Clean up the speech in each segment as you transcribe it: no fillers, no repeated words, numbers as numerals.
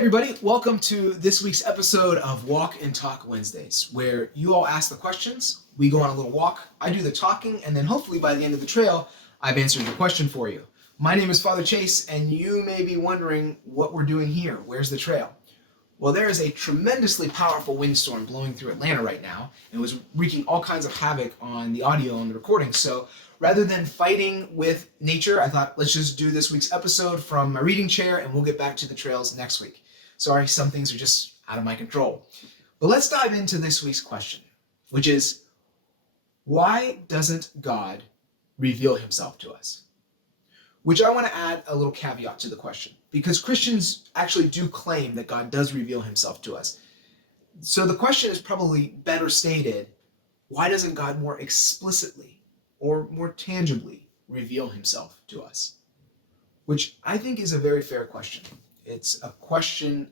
everybody, welcome to this week's episode of Walk and Talk Wednesdays, where you all ask the questions, we go on a little walk, I do the talking, and then hopefully by the end of the trail, I've answered your question for you. My name is Father Chase, and you may be wondering what we're doing here. Where's the trail? Well, there is a tremendously powerful windstorm blowing through Atlanta right now, and it was wreaking all kinds of havoc on the audio and the recording. So rather than fighting with nature, I thought let's just do this week's episode from my reading chair, and we'll get back to the trails next week. Sorry, some things are just out of my control. But let's dive into this week's question, which is, why doesn't God reveal himself to us? Which I want to add a little caveat to the question, because Christians actually do claim that God does reveal himself to us. So the question is probably better stated, why doesn't God more explicitly or more tangibly reveal himself to us? Which I think is a very fair question. It's a question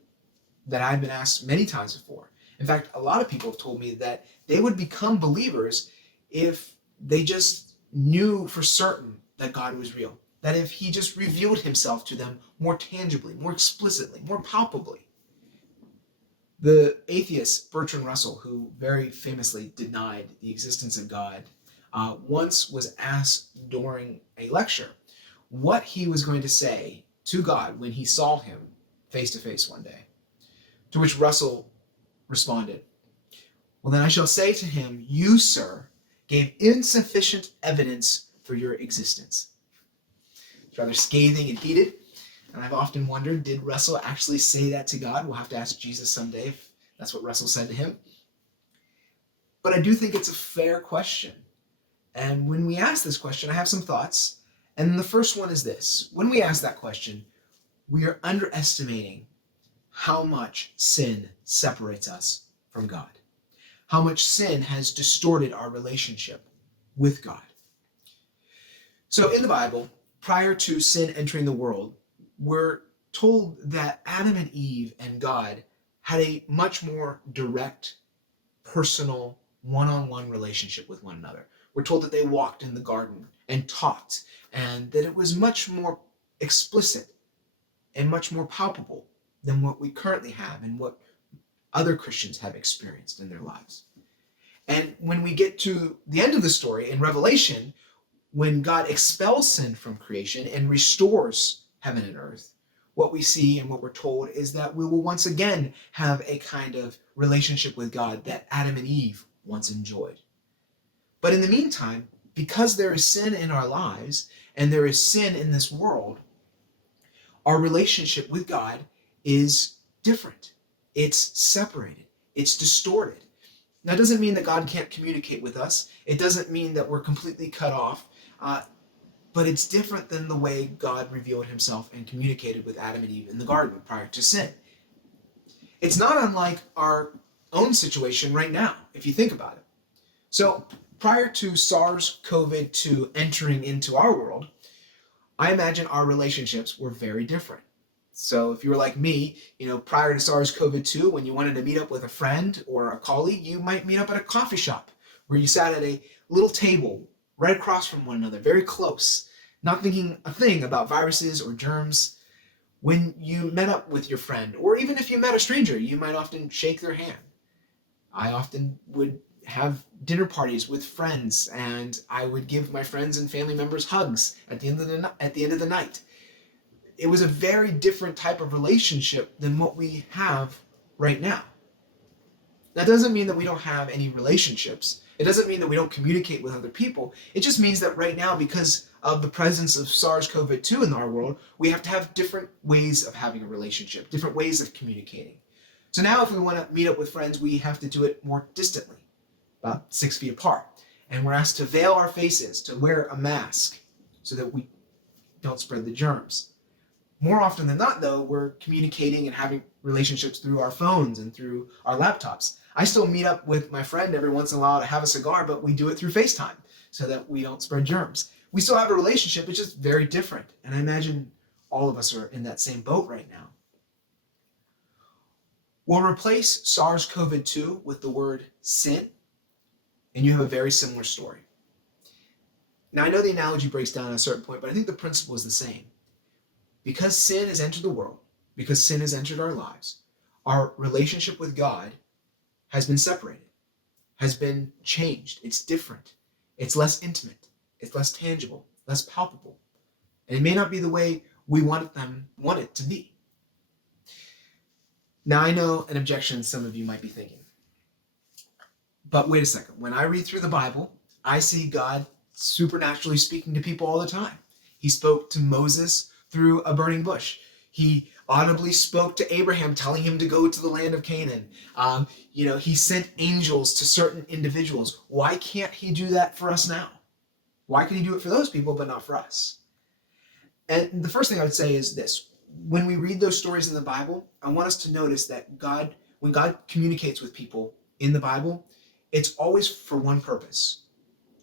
that I've been asked many times before. In fact, a lot of people have told me that they would become believers if they just knew for certain that God was real. That if he just revealed himself to them more tangibly, more explicitly, more palpably. The atheist Bertrand Russell, who very famously denied the existence of God, once was asked during a lecture what he was going to say to God when he saw him face to face one day. To which Russell responded, "Well, then I shall say to him, you, sir, gave insufficient evidence for your existence." It's rather scathing and heated, and I've often wondered, did Russell actually say that to God? We'll have to ask Jesus someday if that's what Russell said to him. But I do think it's a fair question. And when we ask this question, I have some thoughts. And the first one is this. When we ask that question, we are underestimating how much sin separates us from God. How much sin has distorted our relationship with God. So in the Bible, prior to sin entering the world, we're told that Adam and Eve and God had a much more direct, personal, one-on-one relationship with one another. We're told that they walked in the garden and talked, and that it was much more explicit and much more palpable than what we currently have and what other Christians have experienced in their lives. And when we get to the end of the story in Revelation, when God expels sin from creation and restores heaven and earth, what we see and what we're told is that we will once again have a kind of relationship with God that Adam and Eve once enjoyed. But in the meantime, because there is sin in our lives and there is sin in this world, our relationship with God is different. It's separated. It's distorted. That doesn't mean that God can't communicate with us. It doesn't mean that we're completely cut off. But it's different than the way God revealed himself and communicated with Adam and Eve in the garden prior to sin. It's not unlike our own situation right now, if you think about it. So prior to SARS-CoV-2 entering into our world, I imagine our relationships were very different. So if you were like me, prior to SARS-CoV-2, when you wanted to meet up with a friend or a colleague, you might meet up at a coffee shop where you sat at a little table right across from one another, very close, not thinking a thing about viruses or germs. When you met up with your friend, or even if you met a stranger, you might often shake their hand. I often would have dinner parties with friends, and I would give my friends and family members hugs at the end of the night. It was a very different type of relationship than what we have right now. That doesn't mean that we don't have any relationships. It doesn't mean that we don't communicate with other people. It just means that right now, because of the presence of SARS-CoV-2 in our world, we have to have different ways of having a relationship, different ways of communicating. So now if we want to meet up with friends, we have to do it more distantly, about 6 feet apart. And we're asked to veil our faces, to wear a mask so that we don't spread the germs. More often than not, though, we're communicating and having relationships through our phones and through our laptops. I still meet up with my friend every once in a while to have a cigar, but we do it through FaceTime so that we don't spread germs. We still have a relationship, it's just very different. And I imagine all of us are in that same boat right now. We'll replace SARS-CoV-2 with the word sin, and you have a very similar story. Now, I know the analogy breaks down at a certain point, but I think the principle is the same. Because sin has entered the world, because sin has entered our lives, our relationship with God has been separated, has been changed. It's different. It's less intimate. It's less tangible, less palpable. And it may not be the way we want it to be. Now, I know an objection some of you might be thinking. But wait a second. When I read through the Bible, I see God supernaturally speaking to people all the time. He spoke to Moses through a burning bush. He audibly spoke to Abraham, telling him to go to the land of Canaan. He sent angels to certain individuals. Why can't he do that for us now? Why can he do it for those people, but not for us? And the first thing I would say is this. When we read those stories in the Bible, I want us to notice that when God communicates with people in the Bible, it's always for one purpose: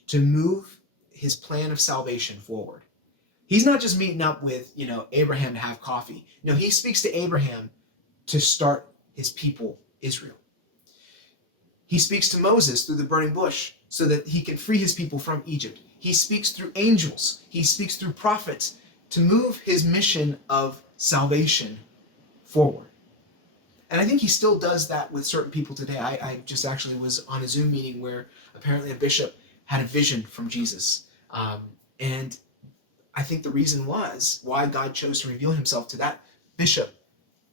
to move his plan of salvation forward. He's not just meeting up with, Abraham to have coffee. No, he speaks to Abraham to start his people, Israel. He speaks to Moses through the burning bush so that he can free his people from Egypt. He speaks through angels. He speaks through prophets to move his mission of salvation forward. And I think he still does that with certain people today. I just actually was on a Zoom meeting where apparently a bishop had a vision from Jesus. And I think the reason why God chose to reveal himself to that bishop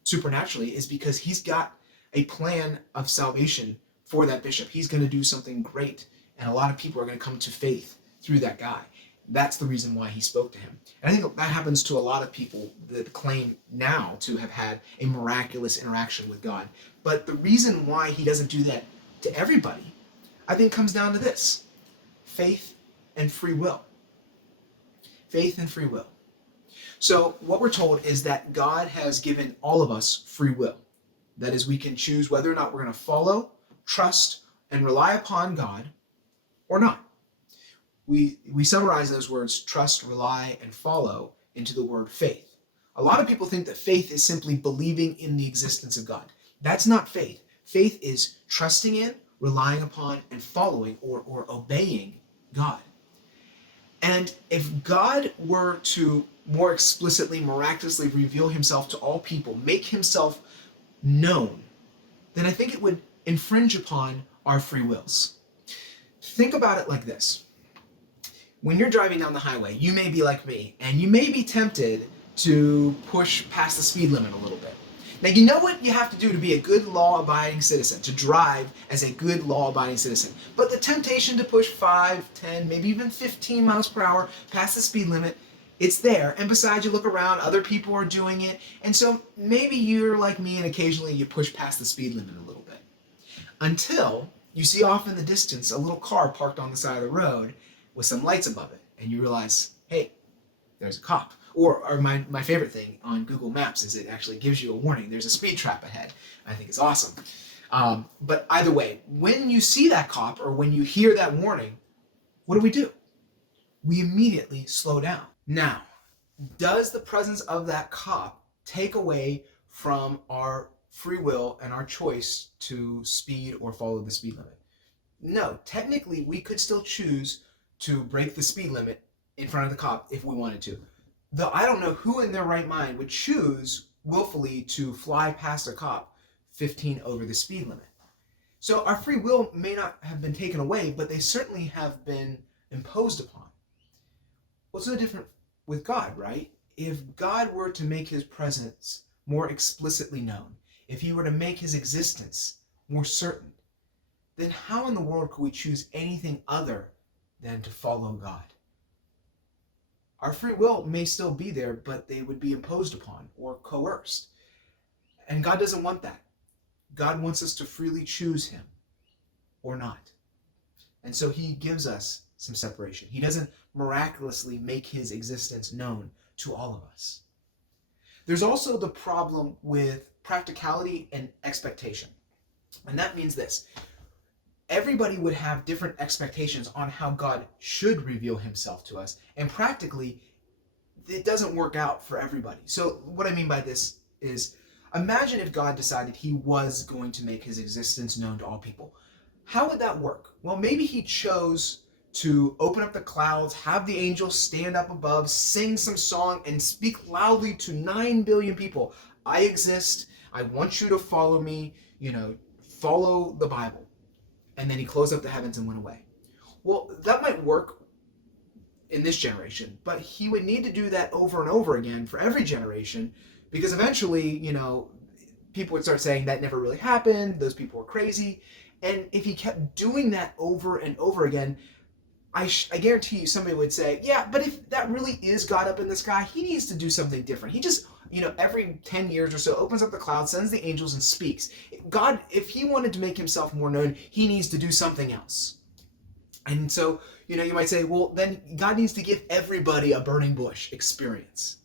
supernaturally is because he's got a plan of salvation for that bishop. He's going to do something great, and a lot of people are going to come to faith through that guy. That's the reason why he spoke to him. And I think that happens to a lot of people that claim now to have had a miraculous interaction with God. But the reason why he doesn't do that to everybody, I think, comes down to this: faith and free will. Faith and free will. So what we're told is that God has given all of us free will. That is, we can choose whether or not we're going to follow, trust, and rely upon God or not. We summarize those words, trust, rely, and follow, into the word faith. A lot of people think that faith is simply believing in the existence of God. That's not faith. Faith is trusting in, relying upon, and following or obeying God. And if God were to more explicitly, miraculously reveal himself to all people, make himself known, then I think it would infringe upon our free wills. Think about it like this. When you're driving down the highway, you may be like me, and you may be tempted to push past the speed limit a little bit. Now, you know what you have to do to be a good law-abiding citizen, to drive as a good law-abiding citizen. But the temptation to push 5, 10, maybe even 15 miles per hour past the speed limit, it's there. And besides, you look around, other people are doing it. And so maybe you're like me and occasionally you push past the speed limit a little bit. Until you see off in the distance a little car parked on the side of the road with some lights above it. And you realize, hey, there's a cop. Or my favorite thing on Google Maps is it actually gives you a warning. There's a speed trap ahead. I think it's awesome. But either way, when you see that cop or when you hear that warning, what do? We immediately slow down. Now, does the presence of that cop take away from our free will and our choice to speed or follow the speed limit? No, technically we could still choose to break the speed limit in front of the cop if we wanted to. Though I don't know who in their right mind would choose willfully to fly past a cop 15 over the speed limit. So our free will may not have been taken away, but they certainly have been imposed upon. What's so different with God, right? If God were to make his presence more explicitly known, if he were to make his existence more certain, then how in the world could we choose anything other than to follow God? Our free will may still be there, but they would be imposed upon or coerced. And God doesn't want that. God wants us to freely choose him or not. And so he gives us some separation. He doesn't miraculously make his existence known to all of us. There's also the problem with practicality and expectation. And that means this. Everybody would have different expectations on how God should reveal himself to us. And practically, it doesn't work out for everybody. So what I mean by this is, imagine if God decided he was going to make his existence known to all people. How would that work? Well, maybe he chose to open up the clouds, have the angels stand up above, sing some song, and speak loudly to 9 billion people. I exist. I want you to follow me, follow the Bible. And then he closed up the heavens and went away. Well, that might work in this generation, but he would need to do that over and over again for every generation, because eventually, people would start saying that never really happened, those people were crazy. And if he kept doing that over and over again, I guarantee you somebody would say, yeah, but if that really is God up in the sky, he needs to do something different. He just, every 10 years or so opens up the cloud, sends the angels and speaks. God, if he wanted to make himself more known, he needs to do something else. And so, you might say, well, then God needs to give everybody a burning bush experience.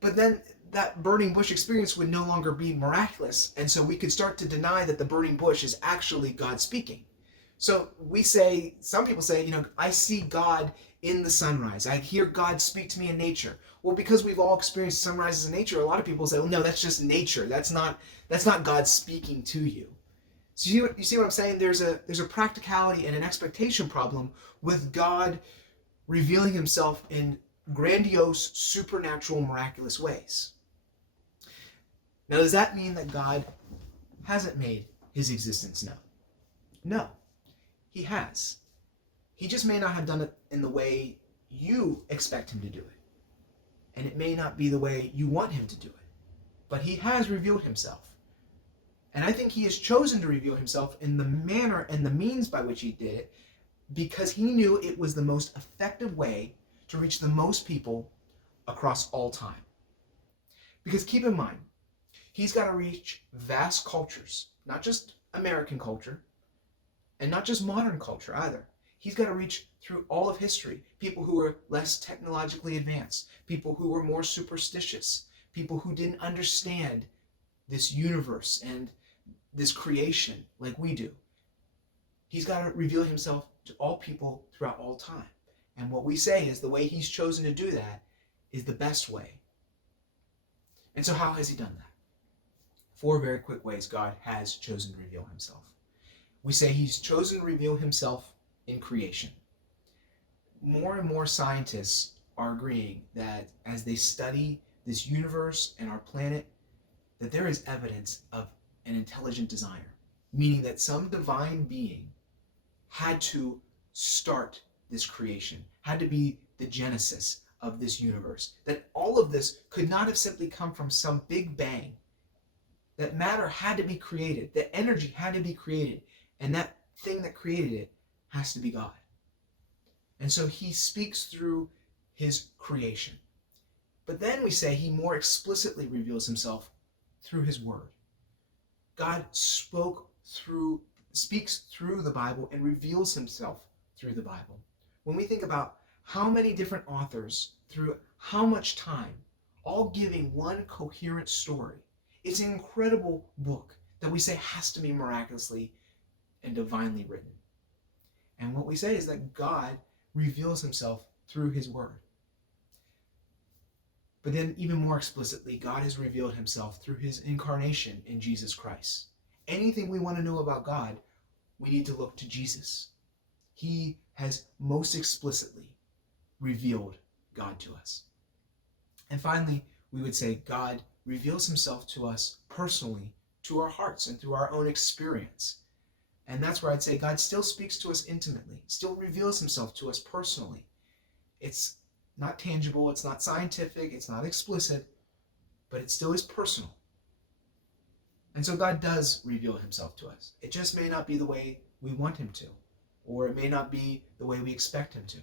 But then that burning bush experience would no longer be miraculous. And so we could start to deny that the burning bush is actually God speaking. So some people say, I see God in the sunrise. I hear God speak to me in nature. Well, because we've all experienced sunrises in nature, a lot of people say, well, no, that's just nature. That's not God speaking to you. So you see what I'm saying? There's a practicality and an expectation problem with God revealing himself in grandiose, supernatural, miraculous ways. Now, does that mean that God hasn't made his existence known? No, he has. He just may not have done it in the way you expect him to do it. And it may not be the way you want him to do it. But he has revealed himself. And I think he has chosen to reveal himself in the manner and the means by which he did it, because he knew it was the most effective way to reach the most people across all time. Because keep in mind, he's got to reach vast cultures, not just American culture, and not just modern culture either. He's got to reach through all of history, people who were less technologically advanced, people who were more superstitious, people who didn't understand this universe and this creation like we do. He's got to reveal himself to all people throughout all time. And what we say is the way he's chosen to do that is the best way. And so how has he done that? 4 very quick ways God has chosen to reveal himself. We say he's chosen to reveal himself in creation. More and more scientists are agreeing that as they study this universe and our planet, that there is evidence of an intelligent designer, meaning that some divine being had to start this creation, had to be the genesis of this universe, that all of this could not have simply come from some big bang, that matter had to be created, that energy had to be created, and that thing that created it has to be God. And so he speaks through his creation. But then we say he more explicitly reveals himself through his word. God speaks through the Bible and reveals himself through the Bible. When we think about how many different authors through how much time, all giving one coherent story, it's an incredible book that we say has to be miraculously and divinely written. And what we say is that God reveals himself through his word. But then even more explicitly, God has revealed himself through his incarnation in Jesus Christ. Anything we want to know about God, we need to look to Jesus. He has most explicitly revealed God to us. And finally, we would say God reveals himself to us personally, to our hearts and through our own experience. And that's where I'd say God still speaks to us intimately, still reveals himself to us personally. It's not tangible, it's not scientific, it's not explicit, but it still is personal. And so God does reveal himself to us. It just may not be the way we want him to, or it may not be the way we expect him to,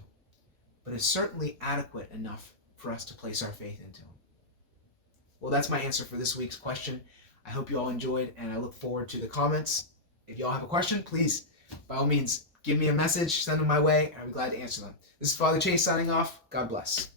but it's certainly adequate enough for us to place our faith into him. Well, that's my answer for this week's question. I hope you all enjoyed, and I look forward to the comments. If you all have a question, please, by all means, give me a message, send them my way, and I'll be glad to answer them. This is Father Chase signing off. God bless.